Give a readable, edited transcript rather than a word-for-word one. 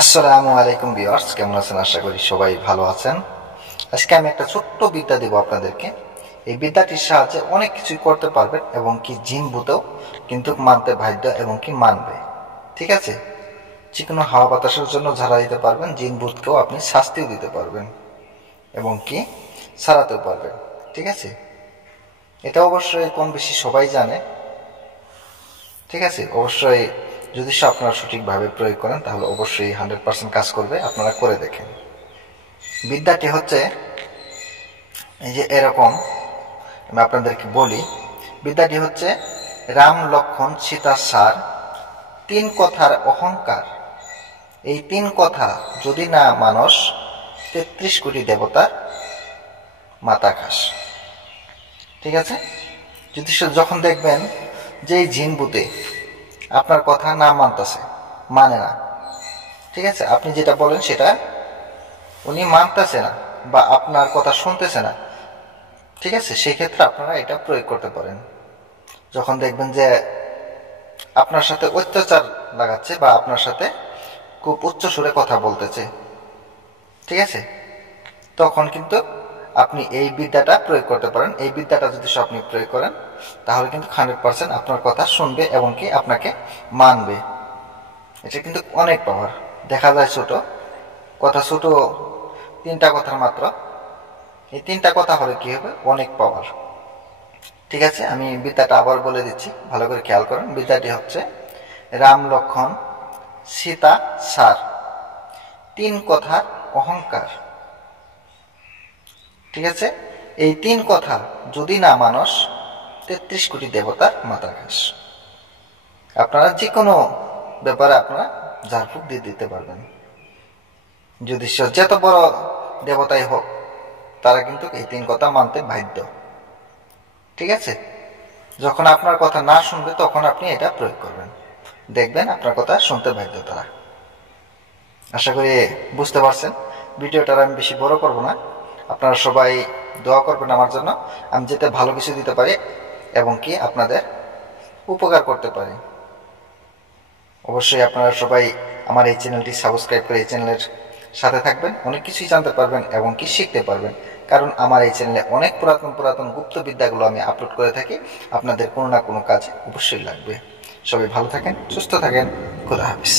আসসালামু আলাইকুম ভিউয়ার্স, কেমন আছেন? আশা করি সবাই ভালো আছেন। আজকে আমি একটা ছোট্ট বিদ্যা দেব আপনাদেরকে। এই বিদ্যাটির সাহায্যে অনেক কিছুই করতে পারবেন এবং কি জিন ভূতেও কিন্তু মানতে বাধ্য এবং কি মানবে। ঠিক আছে? যে কোনো হাওয়া বাতাসের জন্য ঝাড়া দিতে পারবেন, জিন ভূতকেও আপনি শাস্তিও দিতে পারবেন এবং কি সারাতেও পারবেন। ঠিক আছে? এটা অবশ্যই কম বেশি সবাই জানে। ঠিক আছে, অবশ্যই যদি আপনারা সঠিকভাবে প্রয়োগ করেন তাহলে অবশ্যই 100% কাজ করবে। আপনারা করে দেখেন। বিদ্যাটি হচ্ছে এই যে এরকম, আমি আপনাদেরকে বলি। বিদ্যাটি হচ্ছে রাম লক্ষণ সীতা সার, তিন কথার অহংকার। এই তিন কথা যদি না মানুষ, 33 কোটি দেবতার মাথা ঘাস। ঠিক আছে? যদি যখন দেখবেন যে এই জিন ভূতে আপনার কথা না মানতেছে, মানে না, ঠিক আছে, আপনি যেটা বলেন সেটা উনি মানতেছে না বা আপনার কথা শুনতেছে না, ঠিক আছে, সেই ক্ষেত্রে আপনারা এটা প্রয়োগ করতে পারেন। যখন দেখবেন যে আপনার সাথে অত্যাচার লাগাচ্ছে বা আপনার সাথে খুব উচ্চ সুরে কথা বলতেছে, ঠিক আছে, তখন কিন্তু আপনি এই বিদ্যাটা প্রয়োগ করতে পারেন। এই বিদ্যাটা যদি আপনি প্রয়োগ করেন তাহলে কিন্তু 100% আপনার কথা শুনবে এবং কি আপনাকে মানবে। এটা কিন্তু অনেক পাওয়ার। দেখা যায় ছোট কথা, ছোট তিনটা কথার মাত্র, এই তিনটা কথা হলে কি হবে, অনেক পাওয়ার। ঠিক আছে, আমি বিদ্যাটা আবার বলে দিচ্ছি, ভালো করে খেয়াল করেন। বিদ্যাটি হচ্ছে রাম লক্ষণ সীতা সার, তিন কথার অহংকার। ঠিক আছে, এই তিন কথা যদি না মানুষ, 33 কোটি দেবতার মাথা ঘাস। আপনারা যে কোনো ব্যাপারে আপনারা ঝাড়ফুঁক দিয়ে দিতে পারবেন। যদি যত বড় দেবতাই হোক, তারা কিন্তু এই তিন কথা মানতে বাধ্য। ঠিক আছে, যখন আপনার কথা না শুনবে তখন আপনি এটা প্রয়োগ করবেন, দেখবেন আপনার কথা শুনতে বাধ্য তারা। আশা করি বুঝতে পারছেন। ভিডিওটা আমি বেশি বড় করব না। আপনারা সবাই দোয়া করবেন আমার জন্য, আমি যাতে ভালো কিছু দিতে পারি এবং কি আপনাদের উপকার করতে পারি। অবশ্যই আপনারা সবাই আমার এই চ্যানেলটি সাবস্ক্রাইব করে এই চ্যানেলের সাথে থাকবেন, অনেক কিছুই জানতে পারবেন এবং কি শিখতে পারবেন। কারণ আমার এই চ্যানেলে অনেক পুরাতন গুপ্ত বিদ্যাগুলো আমি আপলোড করে থাকি, আপনাদের কোনো না কোনো কাজে অবশ্যই লাগবে। সবাই ভালো থাকেন, সুস্থ থাকেন, খোদা হাফেজ।